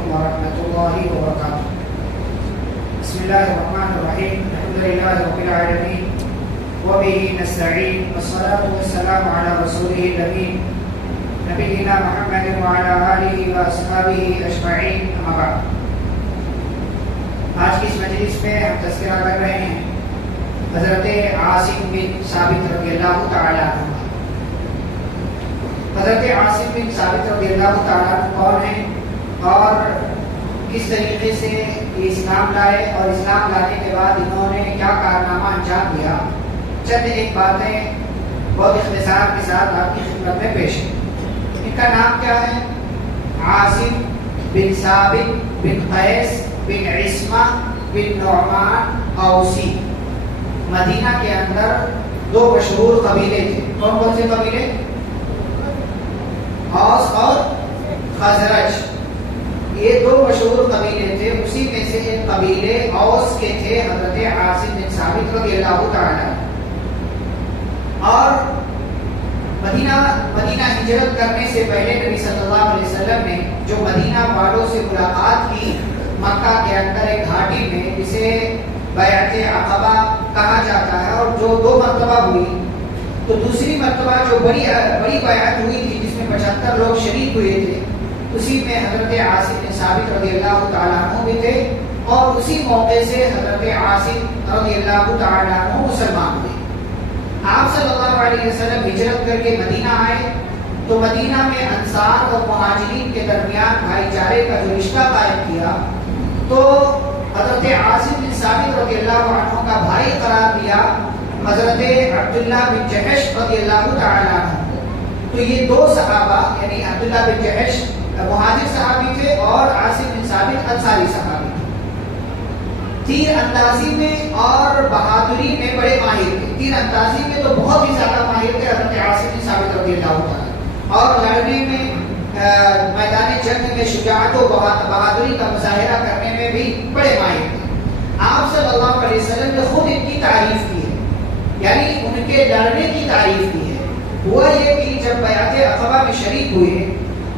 علیکم ورحمۃ اللہ وبرکاتہ۔ بسم اللہ الرحمن الرحیم، الحمد للہ رب العالمین وبہ نستعین والصلاۃ والسلام علی رسولہ الامین نبینا محمد وعلی آلہ واصحابہ اجمعین، اما بعد۔ آج کی اس مجلس میں ہم تذکرہ کر رہے ہیں حضرت عاصم بن ثابت رضی اللہ تعالیٰ عنہ۔ حضرت عاصم بن ثابت رضی اللہ تعالیٰ عنہ کون ہیں اور کس طریقے سے یہ اسلام لائے اور اسلام لانے کے بعد انہوں نے کیا کارنامہ انجام دیا، چند ایک باتیں بہت اختصار کے ساتھ آپ کی خدمت میں پیش ہیں۔ ان کا نام کیا ہے؟ عاصم بن ثابت بن قیس بن عصمہ بن نعمان اوسی۔ مدینہ کے اندر دو مشہور قبیلے تھے۔ کون کون سے قبیلے؟ اوس اور خزرج، یہ دو مشہور قبیلے تھے۔ اسی میں سے ایک قبیلے اوس کے تھے حضرت عاصم بن ثابت رضی اللہ تعالی۔ اور مدینہ ہجرت کرنے سے پہلے نبی صلی اللہ علیہ وسلم نے جو مدینہ والوں سے ملاقات کی مکہ کے اندر ایک گھاٹی میں، جسے بیعت عقبہ کہا جاتا ہے، اور جو دو مرتبہ ہوئی، تو دوسری مرتبہ جو بڑی بیعت ہوئی تھی جس میں 75 لوگ شریک ہوئے تھے، اسی میں حضرت عاصم بن ثابت رضی اللہ تعالیٰ عنہ بھی تھے، اور اسی موقع سے حضرت عاصم رضی اللہ تعالیٰ عنہ مسلمان ہوئے۔ آپ صلی اللہ علیہ وسلم ہجرت کر کے مدینہ آئے تو مدینہ میں انصار اور مہاجرین کے درمیان بھائی چارے کا جو رشتہ قائم کیا، تو حضرت عاصم بن ثابت رضی اللہ عنہ کا بھائی قرار دیا حضرت عبداللہ بن جحش رضی اللہ تعالیٰ عنہ۔ تو یہ دو صحابہ، یعنی عبداللہ بن جحش مہاجر صحابی تھے اور عاصم بن ثابت انصاری صحابی تھے۔ تیر اندازی میں اور بہادری میں بڑے ماہر تھے۔ تیر اندازی میں تو بہت ہی زیادہ ماہر تھے حضرت عاصم بن ثابت رضی اللہ تعالیٰ، اور لڑنے میں، میدان جنگ میں شجاعت و بہادری کا مظاہرہ کرنے میں بھی بڑے ماہر تھے۔ آپ صلی اللہ علیہ وسلم نے خود ان کی تعریف کی ہے، یعنی ان کے لڑنے کی تعریف کی ہے۔ ہوا یہ کہ جب بیعت عقبہ میں شریک ہوئے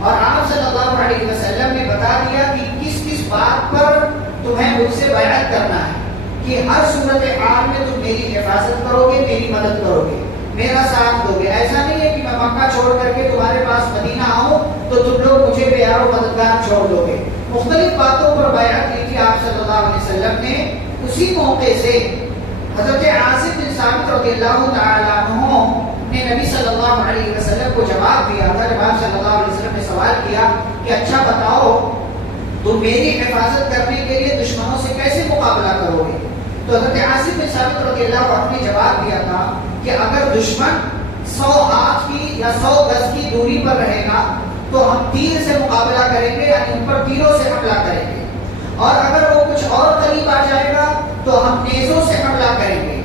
اور آپ صلی اللہ علیہ وسلم نے بتا دیا کہ کس کس بات پر تمہیں مجھ سے بیعت کرنا ہے، کہ ہر صورت حال میں تم میری حفاظت کرو گے، میری مدد کرو گے، میرا ساتھ دو گے۔ ایسا نہیں ہے کہ میں مکہ چھوڑ کر کے تمہارے پاس مدینہ آؤں تو تم لوگ مجھے بے یار و مددگار چھوڑ دو گے۔ مختلف باتوں پر بیعت کی تھی آپ صلی اللہ علیہ وسلم نے۔ اسی موقع سے حضرت عاصم بن ثابت رضی اللہ تعالیٰ عنہ نے نبی صلی اللہ علیہ وسلم کو جواب دیا تھا۔ جب آپ صلی اللہ علیہ وسلم نے سوال کیا کہ اچھا بتاؤ تم میری حفاظت کرنے کے لیے دشمنوں سے کیسے مقابلہ کرو گے، تو حضرت عاصم بن ثابت رضی اللہ عنہ نے جواب دیا تھا کہ اگر دشمن 100 ہاتھ کی یا 100 گز کی دوری پر رہے گا تو ہم تیر سے مقابلہ کریں گے، یعنی ان پر تیروں سے حملہ کریں گے، اور اگر وہ کچھ اور قریب آ جائے گا تو ہم نیزوں سے حملہ کریں گے،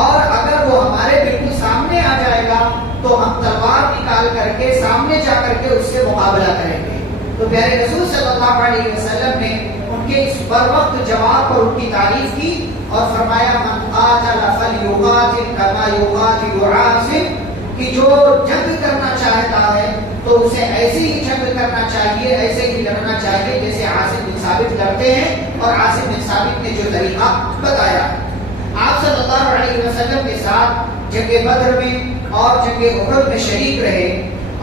اور اگر وہ ہمارے بالکل سامنے آ جائے گا تو ہم تلوار نکال کر کے سامنے جا کر کے اس سے مقابلہ کریں گے۔ تو پیارے رسول صلی اللہ علیہ وسلم نے ان کے اس بر وقت جواب پر ان کی تعریف کی اور فرمایا من قاتل فلیقاتل کما یقاتل عاصم، کہ جو جنگ کرنا چاہتا ہے تو اسے ایسے ہی جنگ کرنا چاہیے، ایسے ہی لڑنا چاہیے جیسے عاصم بن ثابت لڑتے ہیں، اور عاصم بن ثابت نے جو طریقہ بتایا۔ آپ صلی اللہ علیہ وسلم کے ساتھ جنگ بدر میں اور جنگ احد میں شریک رہے،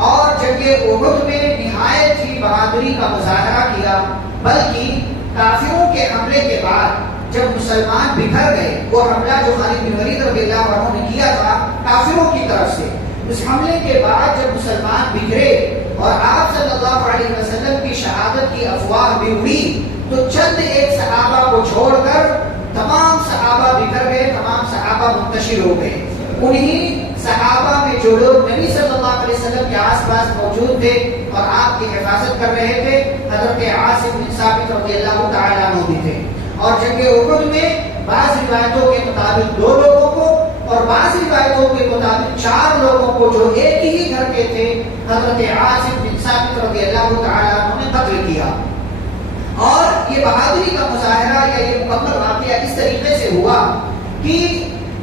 اور جنگ احد میں نہایت ہی بہادری کا مظاہرہ کیا، بلکہ کافروں کے حملے کے بعد جب مسلمان بکھر گئے، وہ حملہ جو خالد بن ولید رضی اللہ عنہ نے کیا تھا کافروں کی طرف سے، اس حملے کے بعد جب مسلمان بکھرے اور آپ صلی اللہ علیہ وسلم کی شہادت کی افواہ بھی ہوئی، تو چند ایک صحابہ کو چھوڑ کر تمام صحابہ بکھر گئے، تمام صحابہ منتشر ہو گئے۔ انہی صحابہ میں جو لوگ نبی صلی اللہ علیہ وسلم کے آس پاس موجود تھے اور آپ کی حفاظت کر رہے تھے، حضرت عاصم بن ثابت رضی اللہ تعالیٰ عنہ بھی تھے۔ اور جنگ احد میں بعض روایتوں کے مطابق 2 لوگوں کو اور بعض روایتوں کے مطابق 4 لوگوں کو جو ایک ہی گھر کے تھے، حضرت عاصم بن ثابت رضی اللہ تعالیٰ عنہ نے قتل کیا۔ اور یہ بہادری کا مظاہرہ یا یہ مکمل واقعہ اس طریقے سے ہوا کہ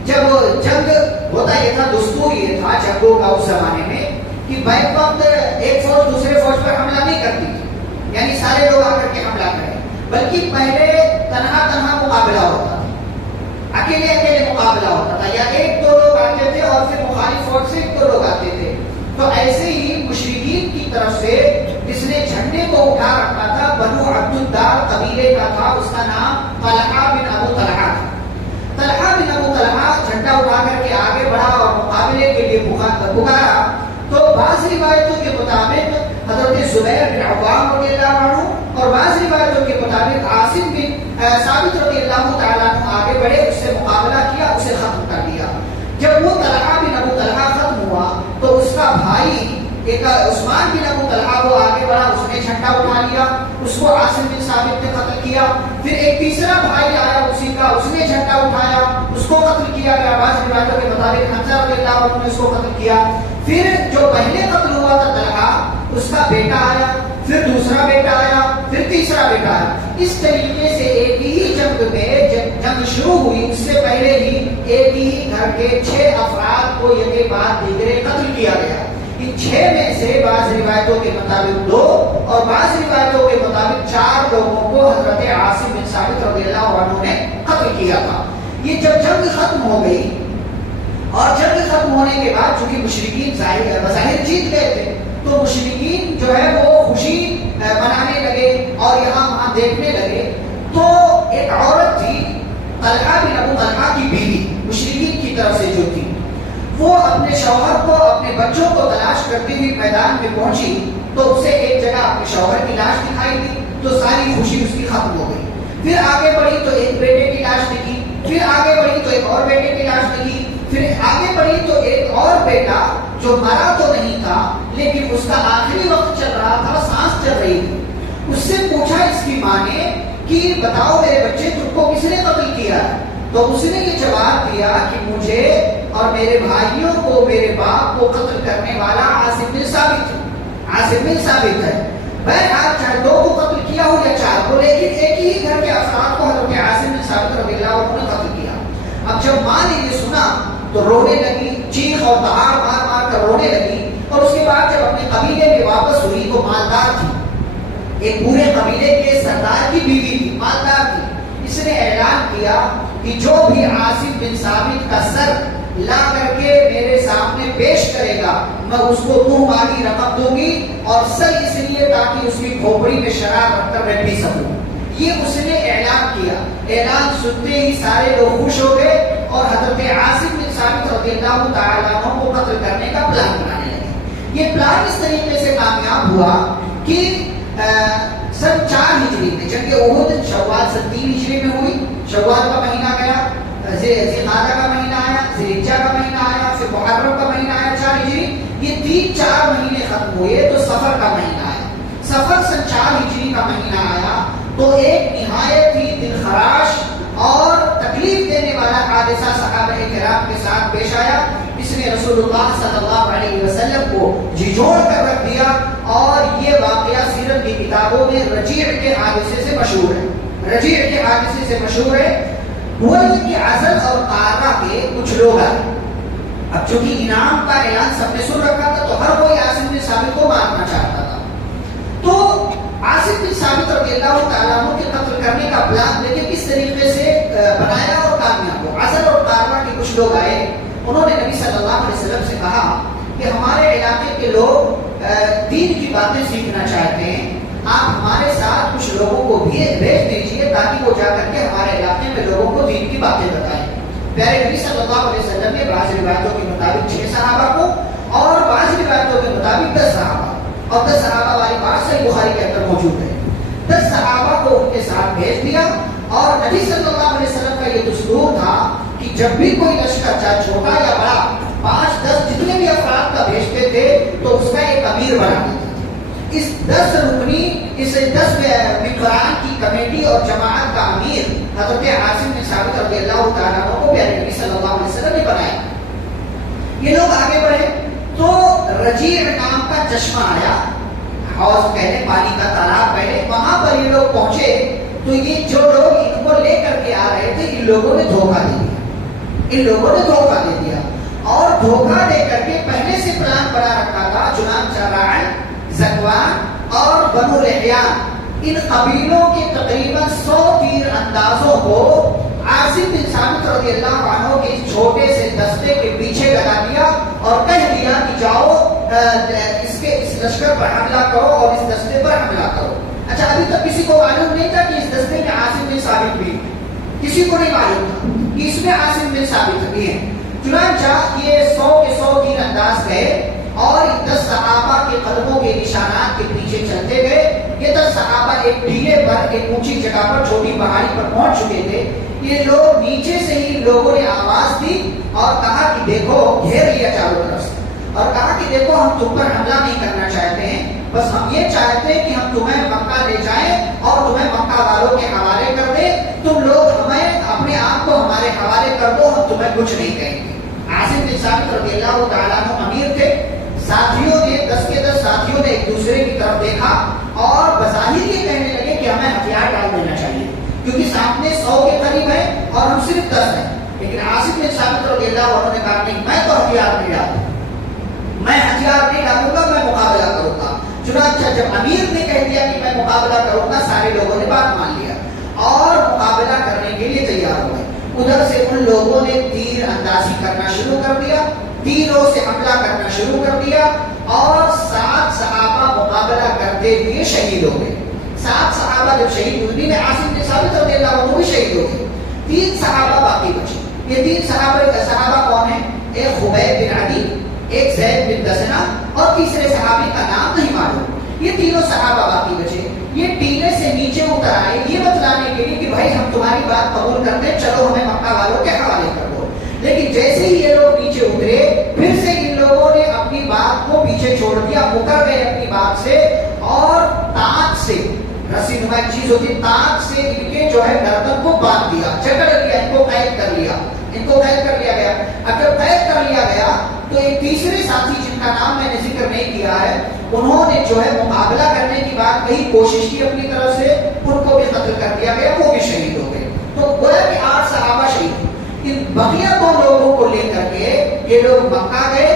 جب جنگ ہوتا یہ تھا، دستور یہ تھا جنگوں کا اس زمانے میں کہ بیک وقت ایک فوج دوسرے فوج پر حملہ نہیں کرتی تھی، یعنی سارے لوگ آ کر کے حملہ بلکہ پہلے تنہا تنہا مقابلہ ہوتا تھا، اکیلے اکیلے مقابلہ ہوتا تھا، یا ایک دو لوگ آتے تھے اور پھر مخالف فوج سے ایک دو لوگ آتے تھے. تو ایسے ہی مشرکین کی طرف سے جس نے جھنڈے کو اٹھا رکھا تھا بنو عبد الدار قبیلے کا تھا، اس کا نام طلحہ بن ابو طلحہ تھا. طلحہ بن ابو طلحہ جھنڈا اٹھا کر کے آگے بڑھا اور مقابلے کے لیے پکارا. تو بعض روایتوں کے مطابق حضرت زبیر بن عوام رضی اللہ عنہ اور بعض روایتوں کے مطابق عاصم بن ثابت رضی اللہ تعالیٰ عنہ آگے بڑھے، اس سے مقابلہ کیا، اسے ختم کر دیا. جب وہ طلحہ بن ابو طلحہ ختم ہوا تو اس کا بھائی ایک عثمان بن ابو طلحہ وہ آگے بڑھا، اس نے جھنڈا اٹھا لیا، اس کو عاصم بن ثابت نے قتل کیا. پھر ایک تیسرا بھائی آیا اسی کا، اس نے جھنڈا اٹھایا، اس کو قتل کیا گیا. بعض روایتوں کے مطابق حمزہ رضی اللہ عنہ نے اس کو قتل کیا. پھر جو پہلے قتل ہوا تھا طلحہ، اس کا بیٹا آیا، پھر دوسرا بیٹا آیا، پھر تیسرا بیٹا آیا. اس طریقے سے ایک ہی جنگ میں جنگ شروع ہوئی، اس سے پہلے ہی ایک ہی گھر کے 6 افراد کو یکے بعد دیگرے قتل کیا گیا. ان 6 میں سے بعض روایتوں کے مطابق 2 اور بعض روایتوں کے مطابق 4 لوگوں کو حضرت عاصم بن ثابت رضی اللہ عنہ نے قتل کیا تھا. یہ جب جنگ ختم ہو گئی اور جنگ ختم ہونے کے بعد چونکہ مشرکین بظاہر جیت گئے تھے تو مشرکین جو ہے وہ خوشی منانے لگے اور یہاں وہاں دیکھنے لگے. تو ایک عورت تھی طلحہ بن ابو طلحہ کی بیوی، مشرکین کی طرف سے جو تھی، وہ اپنے شوہر کو اپنے بچوں کو تلاش کرتی ہوئی میدان میں پہنچی تو اسے ایک جگہ اپنے شوہر کی لاش دکھائی دی تو ساری خوشی اس کی ختم ہو گئی. پھر آگے بڑھی تو ایک بیٹے کی لاش دکھی، پھر آگے بڑھی تو ایک اور بیٹے کی لاش دکھی، پھر آگے بڑھی تو ایک اور بیٹا جو مرا تو نہیں تھا لیکن اس کا آخری وقت چل رہا تھا، سانس چل رہی تھی. اس سے پوچھا اس کی ماں نے کہ بتاؤ میرے بچے تم کو کس نے قتل کیا؟ تو اس نے یہ جواب دیا کہ مجھے اور میرے بھائیوں کو میرے باپ کو قتل کرنے والا عاصم بن ثابت ہے. بہرحال چاہے 2 کو قتل کیا ہو یا 4 کو، لیکن ایک ہی گھر کے افراد کو حضرت عاصم بن ثابت رضی اللہ عنہ نے قتل کیا. اب جب ماں نے یہ سنا تو رونے لگی، چیخ اور دہاڑ مار مار کر رونے لگی. اور اس کے بعد جب اپنے قبیلے میں واپس ہوئی تو مالدار تھی، ایک پورے قبیلے کے سردار کی بیوی تھی، مالدار تھی. اس نے اعلان کیا کہ جو بھی عاصم بن ثابت کا سر لا کر کے میرے سامنے پیش کرے گا میں اس کو 2 مالی رقم دوں گی، اور سر اس لیے تاکہ اس کی کھوپڑی میں شراب رکھ کر میں پی سکوں. یہ اس نے اعلان کیا. اعلان سنتے ہی سارے لوگ خوش ہو گئے اور حضرت عاصم بن ثابت رضی اللہ تعالیٰ عنہ کو قتل کرنے کا پلان بنانے لگے. یہ پلان اس طریقے سے کامیاب ہوا کہ سن 4 ہجری میں جنگ احد شوال سن 3 ہجری میں ہوئی. شوال کا مہینہ گیا، ذوالقعدہ کا مہینہ آیا، ذوالحجہ کا مہینہ آیا، پھر محرم کا مہینہ آیا 4 ہجری. یہ 3-4 مہینے ختم ہوئے تو سفر کا مہینہ آیا. سفر سن 4 ہجری کا مہینہ آیا تو ایک نہایت ہی دلخراش اور تکلیف دینے والا حادثہ صحابہ کرام کے ساتھ پیش آیا. اس نے رسول اللہ صلی اللہ علیہ وسلم کو جھنجھوڑ کر رکھ دیا، اور یہ واقعہ سیرت کی کتابوں میں رجیع کے حادثے سے مشہور ہے. رجیع کے حادثے سے مشہور ہے. ہوا یہ کہ عزل اور قارہ کے کچھ لوگ آئے. اب چونکہ انعام کا اعلان سب نے سن رکھا تھا تو ہر کوئی عاصم بن ثابت کو مارنا چاہتا تھا. تو عاصم بن ثابت رضی اللہ تعالیٰ عنہ کے قتل کرنے کا پلان دیکھیں کس طریقے سے بنایا اور کامیاب ہوا. عزل اور قارہ کے کچھ لوگ آئے، انہوں نے نبی صلی اللہ علیہ وسلم سے کہا کہ ہمارے علاقے کے لوگ دین کی باتیں سیکھنا چاہتے ہیں، آپ ہمارے ساتھ کچھ لوگوں کو بھی بھیج دیجیے تاکہ وہ جا کر کے ہمارے علاقے میں لوگوں کو دین کی باتیں بتائیں. پیارے نبی صلی اللہ علیہ وسلم نے بعض روایتوں کے مطابق 6 صحابہ کو اور بعض روایتوں کے مطابق 10 صحابہ، اور 10 صحابہ والی بات صحیح بخاری کے اندر موجود ہے. 10 صحابہ کو ان کے ساتھ بھیج دیا، اور نبی صلی اللہ علیہ وسلم کا یہ دستور تھا کہ جب بھی کوئی لشکر چاہے چھوٹا یا بڑا 5-10 جتنے بھی افراد کا بھیجتے تھے تو اس کا ایک امیر بنا دیتے تھے. اس 10 رکنی، اس 10 ممبران کی کمیٹی اور جماعت کا امیر حضرت عاصم بن ثابت رضی اللہ تعالیٰ عنہ کو پیارے نبی صلی اللہ علیہ وسلم نے بنایا. یہ لوگ آگے بڑھے تو رجیع نام کا چشمہ آیا، حوض کہنے پانی کا تالاب پہلے، وہاں پر یہ لوگ پہنچے تو یہ جو لوگ ان کو لے کر کے آ رہے تھے ان لوگوں نے دھوکہ دے دیا. ان لوگوں نے دھوکہ دے دیا اور دھوکہ دے کر کے پہلے سے پلان بنا رکھا تھا. چنانچہ راعی، زکوان اور بنو ریحان ان قبیلوں کے تقریباً 100 تیر اندازوں کو عاصم بن ثابت رضی اللہ عنہ کے اس چھوٹے سے دستے کے پیچھے لگا دیا اور کہہ دیا کہ جاؤ اس لشکر پر حملہ کرو اور اس دستے پر حملہ کرو. اچھا ابھی تک کسی کو معلوم نہیں تھا کہ اس دستے میں عاصم بن ثابت بھی، کسی کو نہیں معلوم تھا کہ اس میں عاصم بن ثابت بھی ہے. چنانچہ یہ 100 کے 100 تیر انداز گئے اور 10 صحابہ کے قدموں کے نشانات کے پیچھے چلتے گئے. یہ 10 صحابہ ایک ٹیلے پر ایک اونچی جگہ پر چھوٹی پہاڑی پر پہنچ چکے تھے. یہ لوگ نیچے سے ہی لوگوں نے آواز دی اور کہا کہ دیکھو، گھیر لیا چاروں طرف سے اور کہا کہ دیکھو ہم تم پر حملہ نہیں کرنا چاہتے ہیں، بس ہم یہ چاہتے ہیں کہ ہم تمہیں مکہ لے جائیں اور تمہیں مکہ والوں کے حوالے کر دیں. تم لوگ ہمیں اپنے آپ کو ہمارے حوالے کر دو، ہم تمہیں کچھ نہیں کہیں گے. عاصم بن ثابت رضی اللہ تعالیٰ عنہ امیر تھے. ساتھیوں نے 10 کے 10 ساتھیوں نے ایک دوسرے کی طرف دیکھا اور بظاہر یہ کہنے لگے کہ ہمیں ہتھیار ڈال دینا چاہیے کیونکہ سامنے 100 کے قریب ہیں اور ہم صرف 10 ہیں. لیکن عاصم بن ثابت رضی اللہ عنہ نے کہا نہیں، میں تو ہتھیار نہیں ڈالوں، میں ہتھیار نہیں ڈالوں گا، میں مقابلہ کروں گا. چنانچہ جب امیر نے کہہ دیا کہ میں مقابلہ کروں گا، سارے لوگوں نے بات مان لیا اور مقابلہ کرنے کے لیے تیار ہوئے. ادھر سے ان لوگوں نے تیر اندازی کرنا شروع کر دیا، تیروں سے حملہ کرنا شروع کر دیا اور 7 صحابہ مقابلہ کرتے ہوئے شہید ہو گئے. 7 صحابہ جب شہید ہوئے میں عاصم بن ثابت رضی اللہ عنہ بھی شہید ہو گئے. 3 صحابہ باقی بچے. یہ 3 صحابہ کون ہیں؟ ایک خبیب بن عدی، ایک زید بن دسنہ اور تیسرے صحابی کا نام نہیں معلوم. یہ تینوں صحابہ باقی بچے. یہ ٹیلے سے نیچے اتر آئے یہ بتلانے کے لیے کہ بھائی ہم تمہاری بات قبول کرتے ہیں، چلو ہمیں مکہ والوں کے حوالے کر دو. لیکن جیسے ہی یہ لوگ نیچے اترے پھر سے ان لوگوں نے اپنی بات کو پیچھے چھوڑ دیا، مکر گئے اپنی بات سے اور تاج سے، رسی نما ایک چیز ہوتی ہے، تاج سے ان کے جو ہے گردن کو باندھ دیا، جکڑ لیا، ان کو قید کر لیا. ان کو قید کر لیا گیا. اب جب قید کر لیا گیا تو ایک تیسرے ساتھی جن کا نام میں نے ذکر نہیں کیا ہے، انہوں نے جو ہے مقابلہ کرنے کی بات کہی، کوشش کی اپنی طرف سے، ان کو بھی قتل کر دیا گیا، وہ بھی شہید ہو گئے. تو گویا کہ 8 صحابہ شہید. ان بقیہ 2 لوگوں کو لے کر کے یہ لوگ مکہ گئے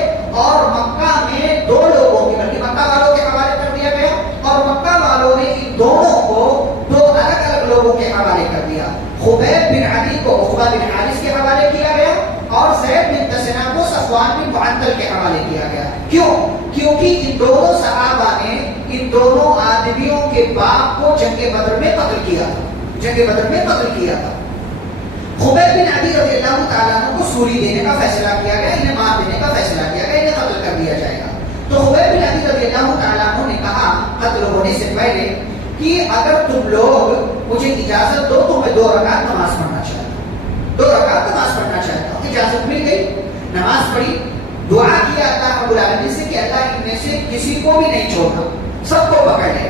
اور مکہ میں 2 لوگوں کے بلکہ مکہ والوں کے حوالے کر دیا گیا اور مکہ والوں نے ان دونوں کو 2 الگ الگ لوگوں کے حوالے کر دیا. خبیب بن عدی کو عقبہ بن حارث کے حوالے کیا گیا اور زید بن دسنہ کو صفوان بن معطل کے حوالے کیا گیا. کیوں؟ کیونکہ ان دونوں صحابہ نے ان دونوں آدمیوں کے باپ کو جنگ بدر میں قتل کیا تھا. جنگ بدر میں قتل کیا تھا. خبیب بن عدی رضی اللہ تعالیٰ عنہ کو سولی دینے کا فیصلہ کیا گیا، انہیں مار دینے کا فیصلہ کیا گیا، انہیں قتل کر دیا جائے گا. تو خبیب بن عدی رضی اللہ تعالیٰ عنہ نے کہا قتل ہونے سے پہلے کہ اگر تم لوگ مجھے اجازت دو تو میں 2 رکعت نماز پڑھنا چاہتا ہوں، 2 رکعت نماز پڑھنا چاہتا ہوں. اجازت مل گئی، نماز پڑھی، دعا کیا اللہ رب العالمین سے کہ اللہ ان میں سے کسی کو بھی نہیں چھوڑنا، سب کو پکڑ لے.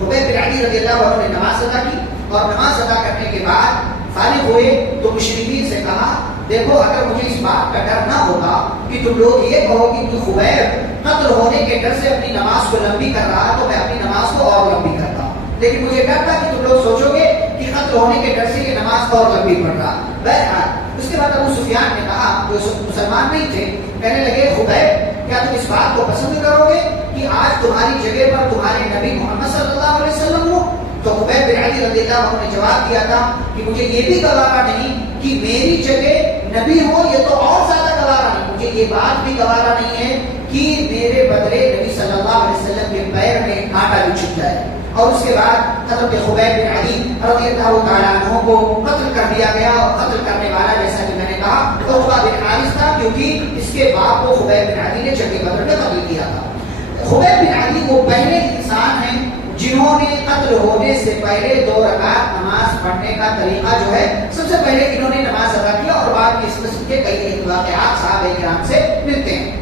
خبیب بن عدی رضی اللہ عنہ نے نماز ادا کی اور نماز ادا کرنے کے بعد فارغ ہوئے تو مشرکین سے کہا دیکھو اگر مجھے اس بات کا ڈر نہ ہوتا کہ تم لوگ یہ کہو کہ خبیب قتل ہونے کے ڈر سے اپنی نماز کو لمبی کر رہا تو میں اپنی نماز کو اور لمبی کرتا، لیکن مجھے ڈر تھا کہ تم لوگ سوچو گے کہ قتل ہونے کے ڈر سے یہ نماز اور لمبی پڑھ رہا. بہرحال اس کے بعد ابو سفیان نے کہا، جو مسلمان نہیں تھے، کہنے لگے خبیب کیا تم اس بات کو پسند کرو گے کہ آج تمہاری جگہ پر تمہارے نبی محمد صلی اللہ علیہ وسلم ہو؟ تو خبیب بن عدی رضی اللہ عنہ نے جواب دیا تھا کہ مجھے یہ بھی گوارا نہیں کہ میری جگہ نبی ہو، یہ تو اور زیادہ گوارا نہیں. مجھے یہ بات بھی گوارا نہیں ہے کہ میرے بدلے نبی صلی اللہ علیہ وسلم کے پیر میں کانٹا بھی چھپ جائے. اور اس کے بعد حضرت خبیب بن عدی رضی اللہ تعالیٰ عنہ کو قتل کر دیا گیا اور قتل کرنے والا جیسا کہ میں نے کہا عقبہ بن حارث تھا، کیونکہ اس کے باپ کو خبیب بن عدی نے جنگ بدر میں قتل کیا تھا. خبیب بن عدی وہ پہلے انسان ہیں جنہوں نے قتل ہونے سے پہلے 2 رکعت نماز پڑھنے کا طریقہ جو ہے سب سے پہلے انہوں نے نماز ادا کیا اور بعد میں اس قسم کے کئی واقعات صحابہ کرام سے ملتے ہیں.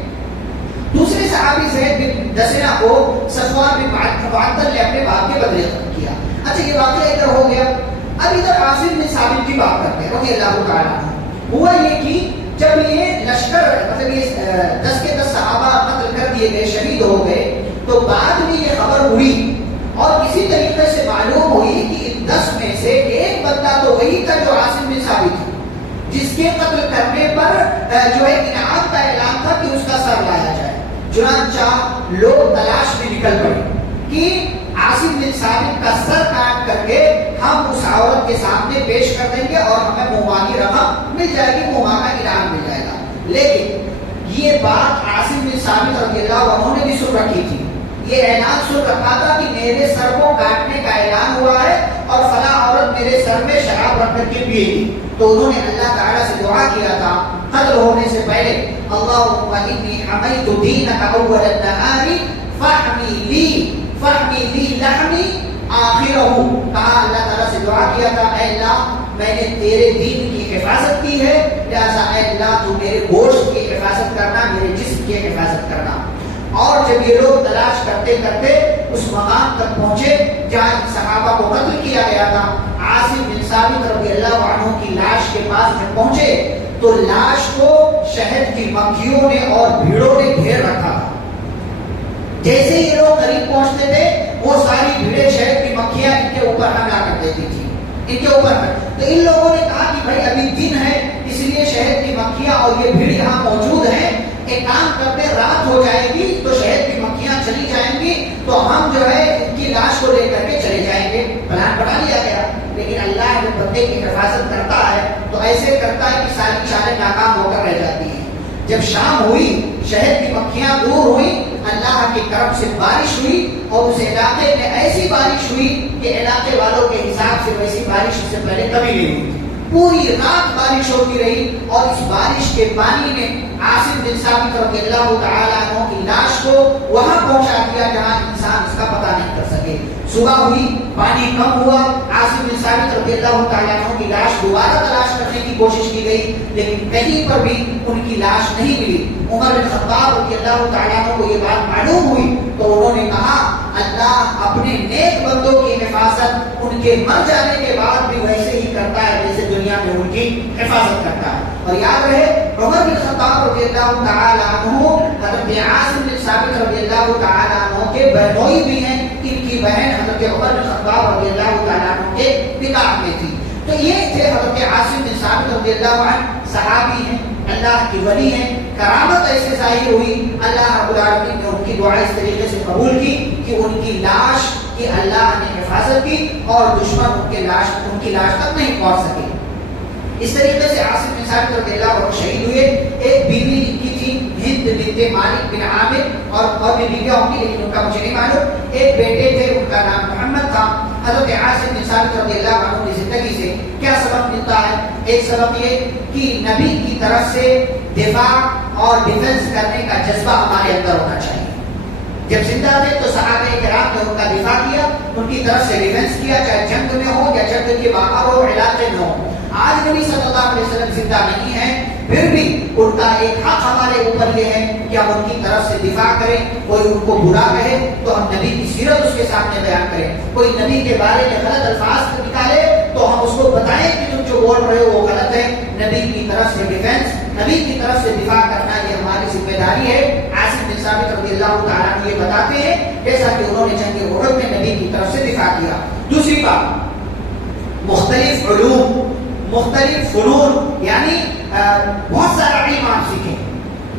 دوسرے صحابی زید بن دسنہ کو صفوان بن معطل نے اپنے باپ کے بدلے قتل کیا. اچھا یہ واقعہ ادھر ہو گیا. اب ادھر عاصم بن ثابت کی بات کرتے ہیں رضی اللہ تعالیٰ عنہ. ہوا یہ کہ جب یہ لشکر مطلب یہ 10 کے 10 صحابہ قتل کر دیے گئے، شہید ہو گئے، تو بعد میں یہ خبر اڑی اور کسی طریقے سے معلوم ہوئی کہ ان 10 میں سے ایک بندہ تو وہی تھا جو عاصم بن ثابت تھا، جس کے قتل کرنے پر جو ہے انعام کا اعلان تھا کہ اس کا سر لایا جائے. چنانچہ لوگ تلاش میں نکل پڑے کہ عاصم بن ثابت کا سر کاٹ کر کے ہم اس عورت کے سامنے پیش کر دیں گے اور ہمیں منہمانی رقم مل جائے گی، منہمانہ انعام مل جائے گا۔ لیکن یہ بات عاصم بن ثابت رضی اللہ عنہ نے بھی سن رکھی تھی، یہ اعلان سن رکھا تھا کہ میرے سر کو کاٹنے کا اعلان ہوا ہے اور فلاں عورت میرے سر میں شراب رکھ کر کے پیے گی۔ تو انہوں نے اللہ تعالیٰ سے دعا کیا تھا قتل ہونے سے پہلے، اللہم انی حمیت دینک اول النہار فاحمی لی لحمی آخرہ، کہا اللہ تعالیٰ سے دعا کیا تھا اے اللہ میں نے تیرے دین کی حفاظت کی ہے، لہذا اے اللہ تو میرے گوشت کی حفاظت کرنا، میرے جسم کی حفاظت کرنا۔ اور جب یہ لوگ تلاش کرتے کرتے اس مقام تک پہنچے جہاں صحابہ کو قتل کیا گیا تھا، عاصم بن ثابت رضی اللہ عنہ کی لاش کے پاس جب پہنچے تو لاش کو شہد کی مکھیوں نے اور بھیڑوں نے گھیر رکھا تھا۔ جیسے یہ لوگ قریب پہنچتے تھے وہ ساری بھیڑیں شہد کی مکھیاں ان کے اوپر حملہ کر دیتی تھی، ان کے اوپر۔ تو ان لوگوں نے کہا کہ بھائی ابھی دن ہے اس لیے شہد کی مکھیاں اور یہ بھیڑ یہاں موجود ہیں، ایک کام کرتے رات ہو جائے گی تو شہد کی مکھیاں چلی جائیں گی تو ہم جو ہے ان کی لاش کو لے کر کے چلے جائیں گے۔ پلان بنا لیا گیا، لیکن اللہ جب بندے کی حفاظت کرتا ہے تو ایسے کرتا ہے کہ ساری چالیں ناکام ہو کر رہ جاتی ہیں۔ جب شام ہوئی شہد کی مکھیاں دور ہوئی، اللہ کی کرم سے بارش ہوئی اور اس علاقے میں ایسی بارش ہوئی کہ علاقے والوں کے حساب سے ویسی بارش اس سے پہلے کبھی نہیں ہوئی تھی۔ پوری رات بارش ہوتی رہی اور اس بارش کے پانی نے عاصم بن ثابت رضی اللہ تعالیٰ عنہ کی لاش کو وہاں پہنچا دیا جہاں انسان اس کا پتہ نہیں کر سکے۔ صبح ہوئی، پانی کم ہوا، عاصم بن ثابت رضی اللہ تعالیٰ عنہ کی لاش دوبارہ تلاش کرنے کی کوشش کی گئی لیکن کہیں پر بھی ان کی لاش نہیں ملی۔ عمر بن خطاب رضی اللہ تعالیٰ عنہ کو یہ بات معلوم ہوئی تو انہوں نے کہا اللہ اپنے نیک بندوں کی حفاظت ان کے مر جانے کے بعد بھی ویسے ہی کرتا ہے جیسے دنیا میں ان کی حفاظت کرتا ہے۔ اور یاد رہے عمر بن خطاب رضی اللہ تعالیٰ عنہ حضرت عاصم بن ثابت رضی اللہ تعالیٰ عنہ کے بہنوئی بھی ہیں، ان کی بہن حضرت عمر بن خطاب رضی اللہ تعالیٰ عنہ کے نکاح میں تھی۔ تو یہ تھے حضرت عاصم بن ثابت رضی اللہ عنہ، صحابی ہیں، اللہ کی ولی ہیں، کرامت ایسے ظاہر ہوئی، اللہ رب العالمین نے ان کی دعا اس طریقے سے قبول کی کہ ان کی لاش کی اللہ نے حفاظت کی اور دشمن ان کی لاش تک نہیں پہنچ سکے۔ اس طریقے سے عاصم بن ثابت رضی اللہ عنہ شہید ہوئے۔ ایک بیوی ان کی تھی ہند بنت مالک بن عامر، اور بھی بیویاں ہوں گی لیکن ان کا مجھے نہیں معلوم۔ ایک بیٹے تھے ان کا نام محمد تھا۔ حضرت عاصم بن ثابت رضی اللہ عنہ کی زندگی سے کیا سبق ملتا ہے؟ ایک سبق یہ کہ نبی کی طرف سے دفاع اور ڈیفنس کرنے کا جذبہ ہمارے اندر ہونا چاہیے۔ جب زندہ تھے تو صحابہ کرام نے ان کا دفاع کیا، ان کی طرف سے ڈیفنس کیا، چاہے جنگ میں ہو یا جنگ کے باہر ہو، علاقے میں ہو۔ آج نبی صلی اللہ علیہ وسلم زندہ نہیں ہے، پھر بھی ان کا ایک حق ہمارے اوپر یہ ہے کہ ہم ان کی طرف سے دفاع کریں۔ کوئی ان کو برا کہے تو ہم نبی کی سیرت اس کے سامنے بیان کریں، کوئی نبی کے بارے میں غلط الفاظ نکالے تو ہم اس کو بتائیں کہ تم جو بول رہے ہو وہ غلط ہے۔ نبی کی طرف سے ڈیفنس، نبی کی طرف سے دفاع کرنا یہ ہماری ذمہ داری ہے۔ عاصم بن ثابت رضی اللہ تعالیٰ عنہ یہ بتاتے ہیں جیسا کہ انہوں نے جنگ احد میں نبی کی طرف سے دفاع کیا۔ دوسری بات، مختلف علوم، مختلف فنون، یعنی بہت سارا علم آپ سیکھیں،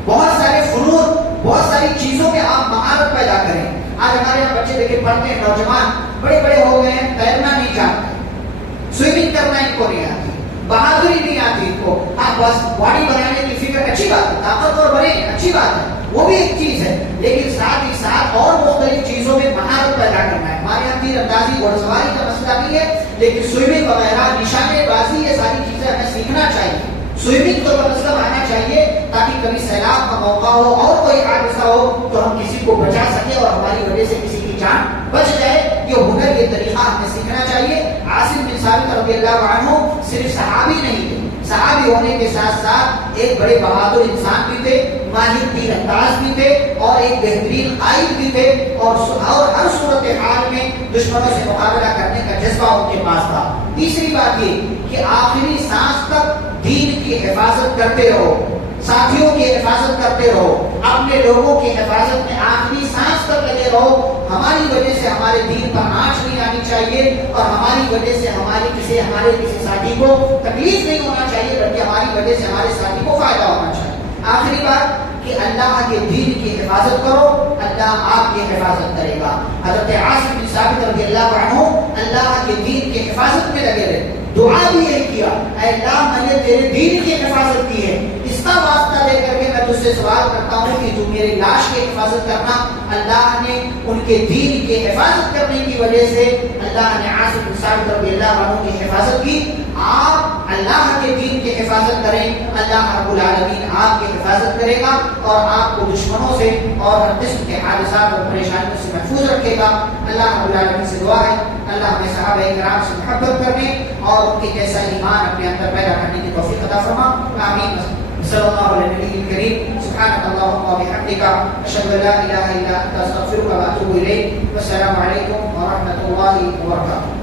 بہت سارے فنون، بہت ساری چیزوں میں آپ مہارت پیدا کریں۔ آج ہمارے یہاں بچے دیکھے پڑھتے ہیں، نوجوان بڑے بڑے ہو گئے ہیں، تیرنا نہیں جانتے، سوئمنگ کرنا ان کو نہیں آتی، بہادری نہیں آتی ان کو۔ ہاں بس باڈی بنانے کی فکر اچھی بات ہے، طاقتور بنے اچھی بات ہے، وہ بھی ایک چیز ہے، لیکن ساتھ ہی ساتھ اور مختلف چیزوں میں مہارت پیدا کرنا ہے۔ ہمارے یہاں تیر اندازی، گھوڑ سواری کا مسئلہ بھی ہے، لیکن سوئمنگ وغیرہ، نشانے بازی، یہ ساری چیزیں ہمیں سیکھنا چاہیے۔ سوئمنگ تو مطلب آنا چاہیے تاکہ کبھی سیلاب کا موقع ہو اور کوئی حادثہ ہو تو ہم کسی کو بچا سکیں اور ہماری وجہ سے کسی کی جان بچ جائے۔ یہ ہنر، یہ طریقہ ہمیں سیکھنا چاہیے۔ عاصم بن ثابت رضی اللہ عنہ صرف صحابی نہیں تھے، صحابی ہونے کے ساتھ ساتھ ایک بڑے بہادر انسان بھی تھے، ماہر تیر انداز بھی تھے اور ایک بہترین قائد بھی تھے، اور ہر صورت حال میں دشمنوں سے مقابلہ کرنے کا جذبہ ان کے پاس تھا۔ تیسری بات یہ کہ آخری سانس تک دین کی حفاظت کرتے رہو، ساتھیوں کی حفاظت کرتے رہو، اپنے لوگوں کی حفاظت میں آخری سانس تک لگے رہو۔ ہماری وجہ سے ہمارے دین پر آنچ نہیں آنی چاہیے اور ہماری وجہ سے ہمارے کسی ساتھی کو تکلیف نہیں ہونا چاہیے، بلکہ ہماری وجہ سے ہمارے ساتھی کو فائدہ ہونا چاہیے۔ آخری بات کہ اللہ کے دین کی حفاظت کرو، اللہ آپ کی حفاظت کرے گا۔ حضرت عاصم بن ثابت رضی اللہ عنہ اللہ کے دین کی حفاظت میں لگے رہے، دعا بھی یہی کیا، اے اللہ میں نے تیرے دین کی حفاظت کی ہے، اس کا واسطہ لے کر کے میں تجھ سے سوال کرتا ہوں کہ جو میری لاش کی حفاظت کرنا، اللہ نے ان کے دین کی حفاظت کرنے کی وجہ سے اللہ نے عاصم بن ثابت رضی اللہ عنہ کی حفاظت کی۔ آپ اللہ کے دین کی حفاظت کریں، اللہ رب العالمین آپ کی حفاظت کرے گا اور آپ کو دشمنوں سے اور ہر قسم کے حادثات اور پریشانیوں سے محفوظ رکھے گا۔ اللہ رب العالمین سے دعا ہے اللہ ہمیں صحابہ کرام سے محبت کرنے اور ان کے جیسا ایمان اپنے اندر پیدا کرنے کی توفیق عطا فرما۔ آمین۔ صلی اللہ علیہ نبی الکریم۔ سبحانک اللہم و بحمدک، اشہد ان لا الہ الا انت، استغفرک و اتوب الیک۔ والسلام علیکم ورحمۃ اللہ وبرکاتہ۔